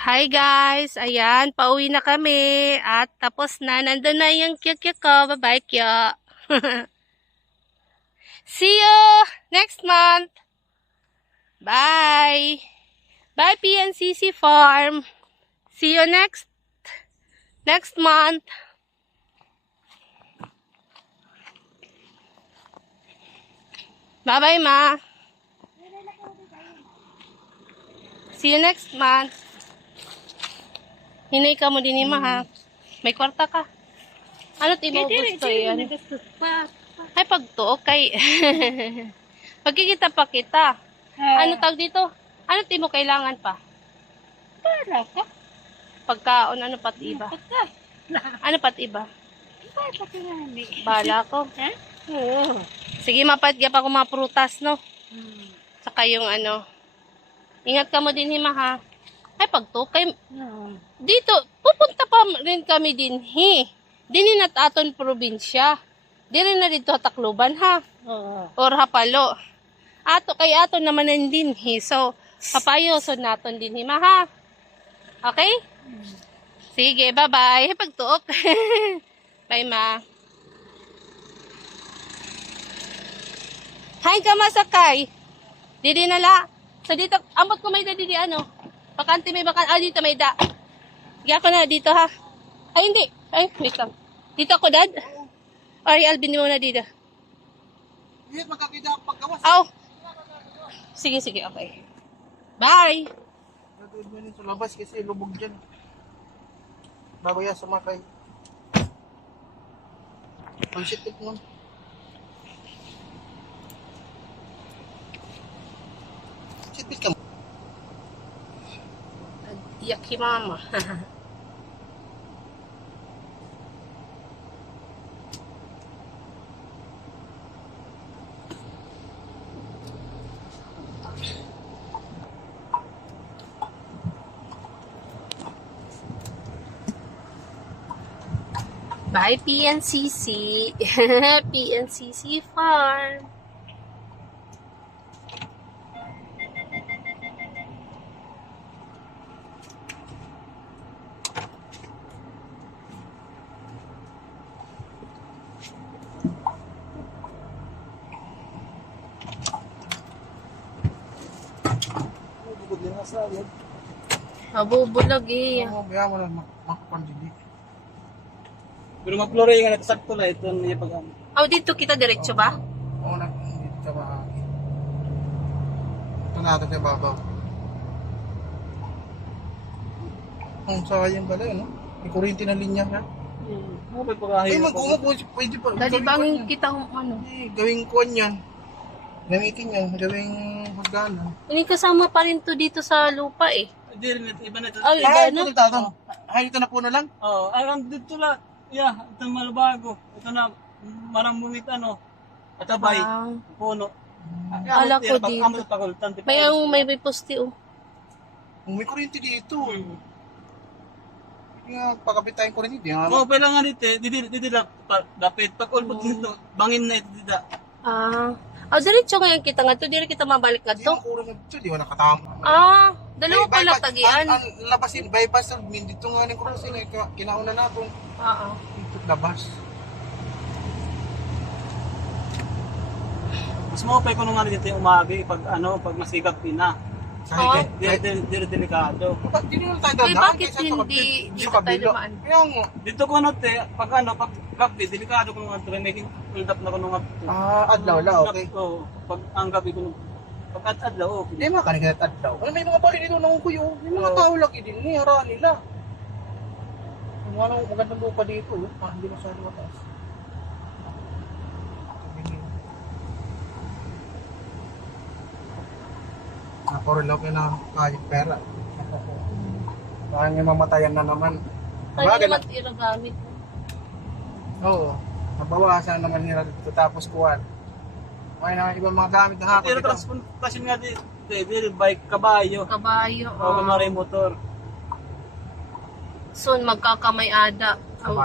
Hi guys! Ayan, pauwi na kami. At tapos na, nandun na yung kya ko. Bye-bye, kya. See you next month. Bye! Bye, PNCC Farm. See you next month. Bye-bye, ma. See you next month. Hinay ka mo din ni ma, ha? May kwarta ka. Ano timo gusto yan? Ay, pagtuok kay... Pagkikita pa kita. Ano tawag dito? Ano timo kailangan pa? Para ka. Pagkaon, ano pati iba? Ano pati iba? Bala ko. Oo. Sige, mapatya pa ako mga prutas, no? Saka yung ano. Ingat ka mo din, hima, ha? Ay, pagtukay. Dito, pupunta pa rin kami din, Dinin at aton probinsya. Di rin na dito Tacloban, ha? Oo. Or Hapalo. Kay aton naman din, So, papayoson naton din, hima, ha? Okay? Sige, bye-bye. Pagtuok. Bye, ma. Hi ka masakay. Didi nala. So dito, ambot ko may da didi ano. Bakante may dito may da. Hiya ko na dito ha. Ay hindi. Ay, wait lang. Dito ako dad. Ari Alvin mo na dito. Hindi magkakita ang paggawas. Aw. Sige, okay. Bye. Nagawin mo yun sa labas kasi lubog dyan. Bago yan sumakay. Pag-shit mo. Shit ka mo. Iyak si mama. Bye, PNCC. PNCC Farm. Bukod din na sa yan. Mabubulag eh. Mamaya mo lang makapandili. Pero mag-flore nga natasakto na ito niya pag Oh, dito kita diretso ba? Oo na, dito sa bahagi. Ito natin sa babaw. Ang sayang pala yun, no? May kuryente na linya ha? mo pa pagahin. Ay, mag-umap po, pwede pa. Dali gawing bangin kuwan yan. kita ano. Eh, gawing kuwan yan. Gamitin yan, gawing hagdanan. Ini kasama pa rin to dito sa lupa eh. Di rin ito, iba na ito. Ay, Ay, iba na. ito tatang. Ay, ito na po na lang. Oo, ay ang dito la. Yeah, ito malabago. Ito na marambungit ano. Atabay, Ah, puno. Kala ko dito. Amot pagultan. may poste oh. May kuryente dito. Nga, pagkabit tayong kuryente, di nga. Oo, pala nga dito, dito la dapit. Pag ulbot dito, bangin na ito dito. Diretso ngayon kita nga to. Dire kita mabalik nga Di to. ang kuryente dito, di ba nakatama. Dalawa Ay, pala bypass. tagian. Ang labas yun, bypass, dito nga ng crossing, kinauna na po. Oo. Dito labas. Mas mo pa ko nung nga dito yung umagi pag ano, pag masigap pina. Oo. Di delikado. Di nyo tayo Eh, dadaan bakit kaysa sa hindi sa dito tayo kabila. dumaan? Kaya nga. Dito ko ano te, pag ano, pag gabi, delikado ko nung nga may hold up na ko nung nga. Adlaw la, okay. Oo, pag ang gabi ko nung pag adlaw, okay. Hindi mga kanikat adlaw. Ano, may mga bali dito nang kuyo. May mga tao lagi din. Ni haraan nila. Yung ano, magandang lupa dito. Hindi na sa mataas. Naporelaw kayo na kahit pera. Parang yung mamatayan na naman. Kaya Bagay naman ilagamit. Oo. Nabawasan naman nila dito tapos kuwan. May na ibang mga gamit na hako Pero dito. transportasyon nga dito, bike, kabayo, Kabayo. o kunwari motor. Soon magkakamay ada. Kabayo.